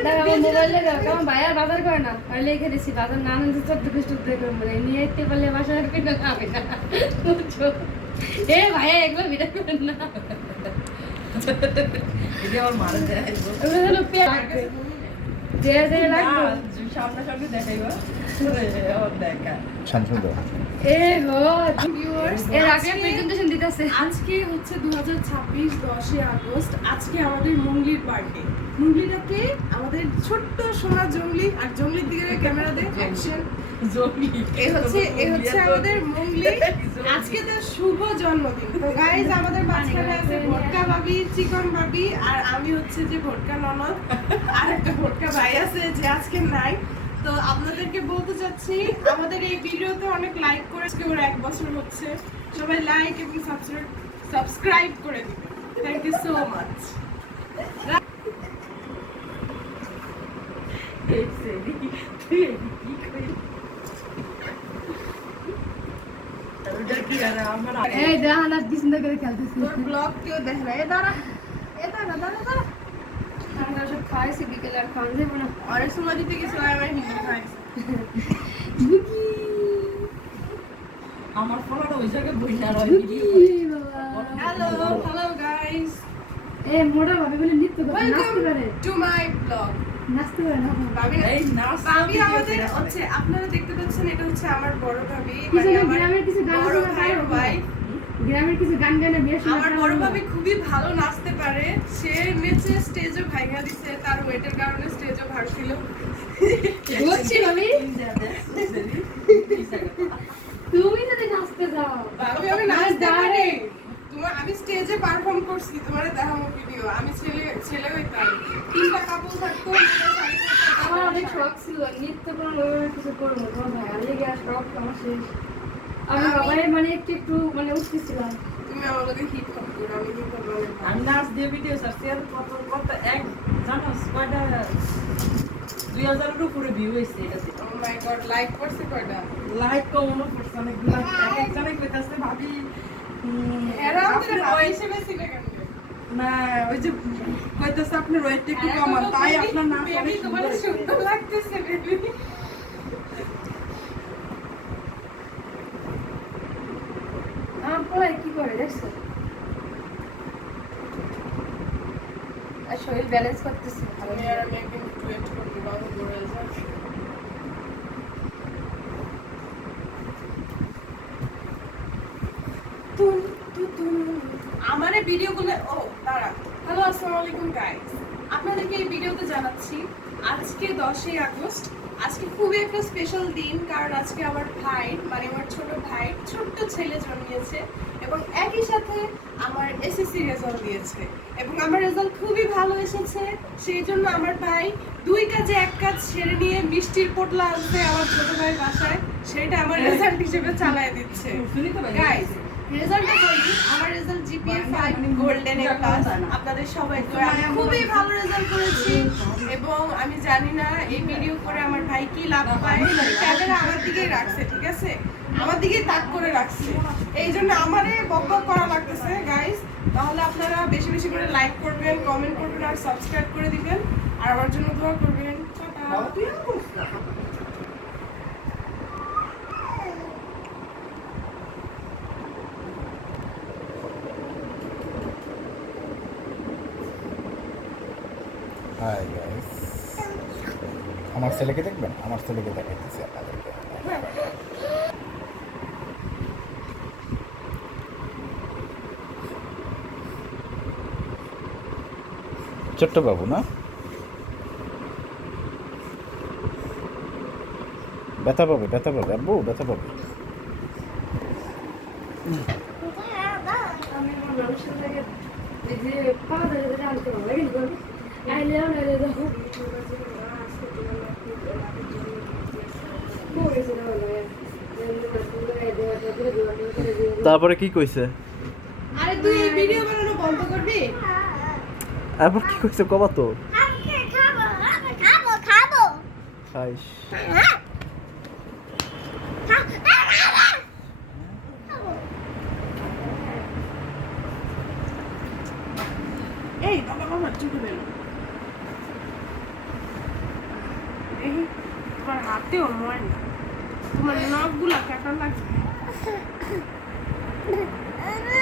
আমার মোবাইলে আমার ভাই আর বাজার করে না আর লিখে দিছি বাজার না আনতে 14 করে মানে নিয়ে আসতে পারলে বাসায় রাখবি না খাবে না বুঝছো এ ভাইয়া এগুলো ভিডিও করেন না এটা আমার মারা যায় ওগুলো হলো পেট যে যে লাগবে সামনাসামনি দেখাইবা ওর দেখা শান্ত এ হো ভিউয়ার্স এর আগে প্রেজেন্টেশন দিতেছে আজকে হচ্ছে 2026 10 আগস্ট আজকে আমাদের মুঙ্গলির বার্থডে মুঙ্গলিটাকে আমাদের ছোট্ট সোনা জঙ্গলি আর জঙ্গলির দিকে ক্যামেরা দে অ্যাকশন এ হচ্ছে আমাদের মুঙ্গলি আজকে তার শুভ জন্মদিন তো গাইস আমাদের মাঝখানে আছে ভটকা ভাবি চিকন ভাবি আর আমি হচ্ছে যে ভটকা ননদ আর একটা ভটকা ভাই আছে যে আজকে নাই তো আপনাদেরকে বলতে চাচ্ছি আমাদের এই ভিডিওতে অনেক লাইক করে আজকে ওর 1 বছর হচ্ছে সবাই লাইক এবং সাবস্ক্রাইব করে দিবেন থ্যাংক ইউ সো মাচ এই দেখানা বিছনা করে খেলতেছি তোর ব্লগ কেউ দেখে না এ দাঁড়া আমরা সব খাইছি বিকেলে আর খাওয়া যাবে না আর সময় দিতে গেছে আমার হিন্দি খাইছে আমার ফোনটা ওই জায়গায় বইলা রয় হ্যালো গাইস এ মোড়া ভাবে বলে নৃত্য করে নাচতে পারে টু মাই ব্লগ নাচতে পারে না ভাবি এই নাচ ভাবি আমাদের হচ্ছে আপনারা দেখতে পাচ্ছেন এটা হচ্ছে আমার বড় ভাবি কিছু মানে না, আমার গ্রামের কিছু গান বড় শোনা ভাইয়ের পারো? ভাই গ্রামের কিছু গান গানে বেশ আমার বড় ভাবি খুবই ভালো নাচতে পারে সে নেচে স্টেজও ভাঙা দিছে তার ওয়েটের কারণে স্টেজও ভাঙছিল বুঝছি ভাবি তুমি যদি নাচতে যাও ভাবি আমি নাচতে পারি তোমার আমি স্টেজে পারফর্ম করছি তোমার দেখাবো ভিডিও আমি ছেলে হইতাম 3টা কাপড় থাকতো আমার অনেক শখ ছিল নৃত্য করবো কিছু করবো তোমার ভাই আর লেগে আর শখ আমার শেষ আমি বাবাই মানে একটু মানে উঠতেছিলাম তুমি আমার লগে হিপ হপ করো আমি হিপ হপ করব আমি নাচ দিয়ে ভিডিও সারছি আর কত এক জানো কয়টা 2000 এর উপরে ভিউ হইছে এটাতে ও মাই গড লাইক করছে কয়টা লাইক কমনো করছে অনেকগুলো এক জনে কইতাছে ভাবি এরা আমাদের আপনার ভাই weight- হিসেবে ছিল কেন না ওই যে কইতাছে আপনার ওয়েট একটু কমান তাই আপনার নাচ বেবি অনেক তোমার সুন্দর সুন্দর লাগতেছে বেবি আমার পোলাই কি করে দেখছো আর শরীর ব্যালেন্স করতেছে ভালো আমি আর আমি একদিন ডুয়েট করব বাবু বলে যাক আমার এই ভিডিওগুলো ও দাঁড়া হ্যালো আসসালামু আলাইকুম গাইস আপনাদেরকে এই ভিডিওতে জানাচ্ছি আজকে 10ই আগস্ট আজকে খুবই একটা স্পেশাল দিন কারণ আজকে আমার ভাই মানে আমার ছোট ভাই ছোট্ট ছেলে জন্মিয়েছে এবং একই সাথে আমার এসএসসি রেজাল্ট দিয়েছে এবং আমার রেজাল্ট খুবই ভালো এসেছে সেই জন্য আমার ভাই 2 কাজে এক কাজ ছেড়ে নিয়ে মিষ্টির পোটলা আনতে আমার ছোট ভাই বাসায় সেটা আমার রেজাল্ট হিসেবে চালায় দিচ্ছে শুনি তো ভাই গাইস রেজাল্টটা বলি আমার result GPA 5 golden A plus আপনাদের সবাইকে আমি খুবই ভালো রেজাল্ট করেছি এবং আমি জানি না এই ভিডিও করে আমার ভাই কি লাভ পায় ক্যামেরা আমার দিকেই রাখছে ঠিক আছে আমার দিকেই তাক করে রাখছে এই জন্য আমারে বকবক করা লাগতেছে গাইস তাহলে আপনারা বেশি বেশি করে লাইক করবেন কমেন্ট করবেন আর সাবস্ক্রাইব করে দিবেন আর আমার জন্য দোয়া করবেন টাটা হাই গাইস আমার ছেলেকে দেখবেন আমার ছেলেকে দেখাইতেছি আপনাদেরকে ছোট্ট বাবু না ব্যথা পাবে আব্বু ব্যথা পাবে আমি আমার মানুষের লাগে এই যে পা ধরে আনতে হবে কিন্তু আইলে আইলে দেখো তারপরে কি কইছে আরে তুই এই ভিডিও বানানো বন্ধ করবি তারপর কি কইছে কবা তো খাবো খাইস এই বাবা বাবা চুপ করে দেখি তোমার হাতেও ময়লা, তোমার নখগুলা কাটা লাগবে।